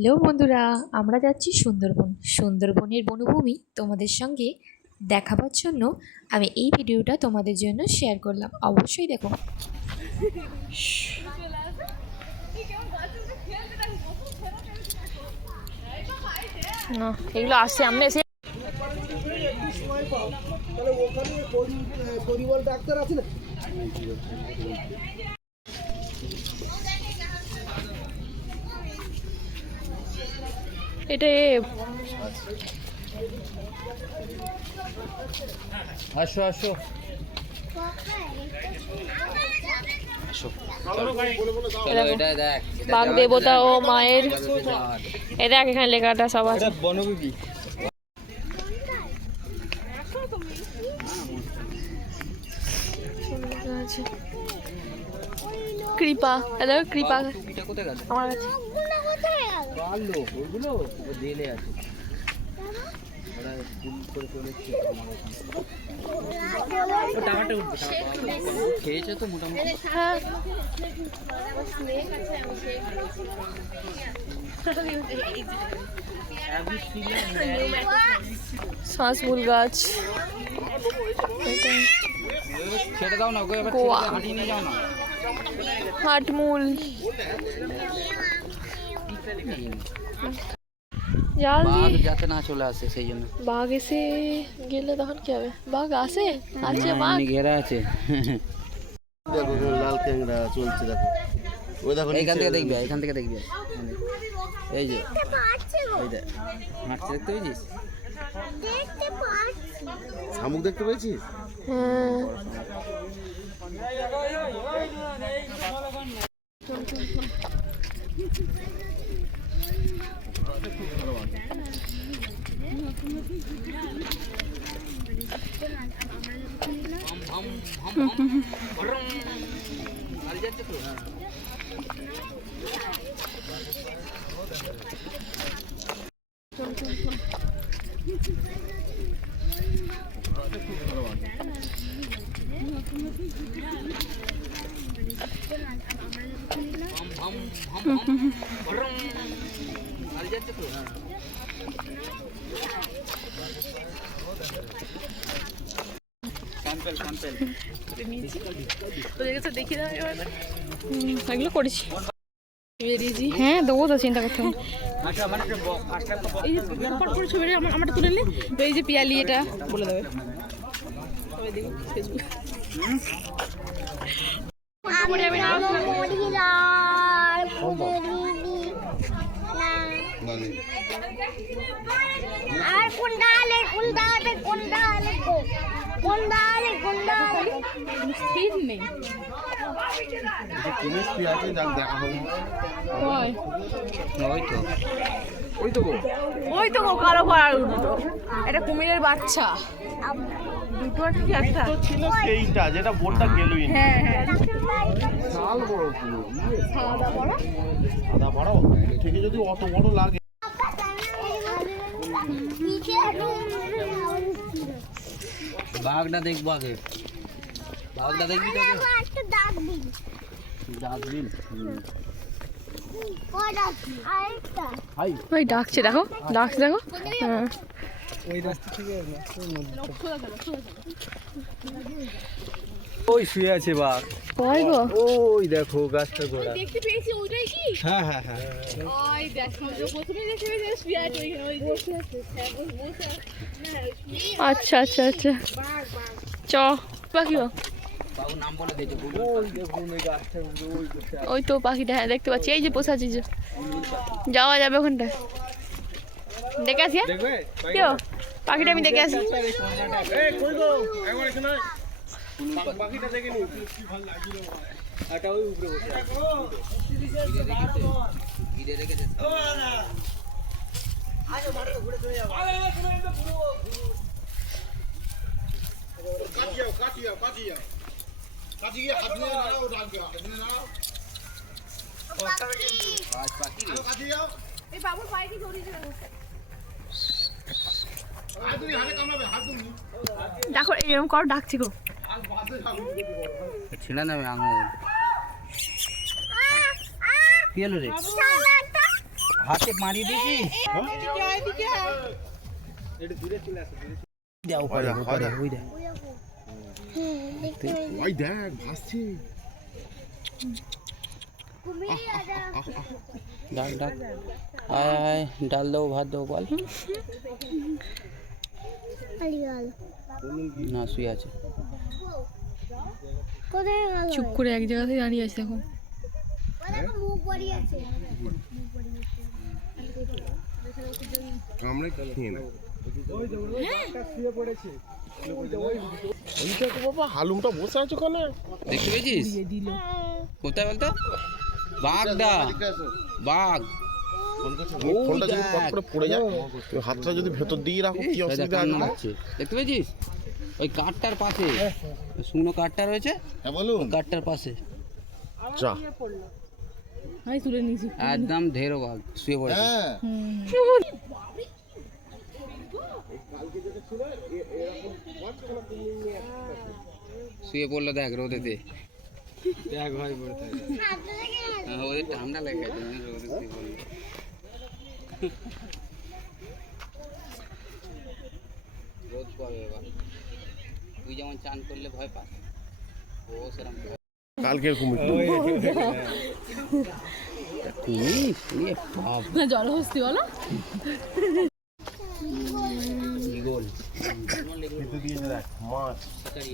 Hello বন্ধুরা, আমরা যাচ্ছি সুন্দরবন। সুন্দরবনের বনভূমি তোমাদের সঙ্গে দেখাবার জন্য আমি এই ভিডিওটা তোমাদের জন্য শেয়ার করলাম। অবশ্যই দেখো। না, এগুলো আসছে আমি এসে ডাক্তার আছে না। এটা আসো আসো বাঘ দেবতা ও মায়ের এ দেখ এখানে লেখাটা সব আছে। বনবিবি কৃপা এটা কৃপা আমার কাছে খেয়েছে তো মোটামুটি। শ্বাসমূল গাছ ছেড়ে দাও না, গোয়া হাঁটিয়ে নিয়ে যাও না। হাটমূল জাল বাঘ দিয়ে যাতে না চলে আসে সেই জন্য। বাঘ এসে গেলে তখন কি হবে? বাঘ আসে আছে বাঘ ঘেরা আছে। দেখো লাল ক্যাংড়া চলছে, দেখো ওই দেখো এইখান নিচে থেকে দেখবি, এখান থেকে দেখবি। এই যে এই দেখ হাঁটছে, দেখতে পেয়েছিস? শামুক দেখতে পেয়েছিস? হ্যাঁ এগুলো করেছি। হ্যাঁ দেবো তো, চিন্তা করতে হবে। এই যে পট করে ছবিটা আমারটা তুলে নি। এই যে পিয়ালি এটা বলে দেবে সবাই দেখো ফেসবুক। আর কুন্ডালে কুন্ডালে কুন্ডালে কুন্ডালে কুন্ডালে স্থির নেই দেখা হবে। ওই তো কালো পাড়ার দুটো, এটা কুমিরের বাচ্চা দুটো কি একটা ছিল সেইটা যেটা বোর্ডটা গেলই না। হ্যাঁ হ্যাঁ শাল বড় পুরো সাদা বড় আদা বড় থেকে যদি অত বড় লাগে। বাঘটা দেখবো আগে, বাঘটা দেখবি তো একটা দাগ দিন ডাকবিন। কয় দাগ আরেকটা ওই ডাকছে, দেখো ডাকছে, দেখো। হ্যাঁ ওই রাস্তা থেকে ওই শুয়ে আছে বাঘ। কয় গো? ওই দেখো গাছটা গোড়া। দেখতে পেয়েছি ওইটাই কি? হ্যাঁ হ্যাঁ হ্যাঁ ওই দেখো প্রথমে দেখতে পেয়েছি শুয়ে আছে ওইখানে, ওই বসে আছে। আচ্ছা আচ্ছা আচ্ছা চ পাখি বাবু নাম বলে দিয়েছে। ওই দেখুন ওই গাছটা, ওই বসে আছে। ওই তো পাখিটা, হ্যাঁ দেখতে পাচ্ছি। এই যে বসে আছে, যে যাওয়া যাবে ওখানটায়। দেখে আসি। হ্যাঁ দেখবে কেউ পাখিটা আমি দেখে আসি। এই কই গো একবার এখানে পাখিটা দেখে নি কি ভালো লাগছিল। আটা ওই উপরে বসে আছে। ঘিরে রেখেছে। ও না আগে মারো ঘুরে চলে যাও। আরে শুনে তো পুরো কাটিয়াও কাটিয়াও কাটিয়াও কাটি গিয়ে হাত নিয়ে নাও, ডাকবে হাত নিয়ে নাও। আজ পাখি রে। কাটিয়াও এই বাবুর পায়ে কি জড়িয়ে আছে? হাত তুমি হাতে কামড়াবে, হাত তুমি দেখো এরকম কর, ডাকছি গো। ছিঁড়া নেবে আঙুল। কি হলো রে? হাতে মারিয়ে দিয়েছি দাও পারে ওই দেখ ওই দেখ ভাসছে। ডাক ডাক আয় আয় ডাল দাও ভাত দাও বল না শুয়ে আছে কোথায় গেল চুপ করে এক জায়গাতে দাঁড়িয়ে আছে এখন। মুখ পড়ি আছে কামড়ে খেয়ে না। ওইটা তো বাবা হালুমটা বসে আছে ওখানে। দেখতে পেয়েছিস কোথায় বলতো বাঘটা বাঘ ফোনটা যদি পট করে পড়ে যায়, তুমি হাতটা যদি ভেতর দিয়ে রাখো কি অসুবিধা আছে? হচ্ছে দেখতে পেয়েছিস ওই কাঠটার পাশে শুকনো কাঠটা রয়েছে হ্যাঁ বলুন। কাঠটার পাশে যা আমি তুলে নিয়েছি। একদম ঢেরো বাঘ শুয়ে পড়েছে হ্যাঁ শুয়ে পড়লো দেখ রোদেতে দেখ ভাই পড়তে ওদের ঠান্ডা লেগে গেছে রোদে শুয়ে পড়লো রোদ পাবে এবার তুই যেমন চান করলে ভয় পাস ও সেরকম কালকের কুমির। না জলহস্তি বলো গোল মাছ শিকারি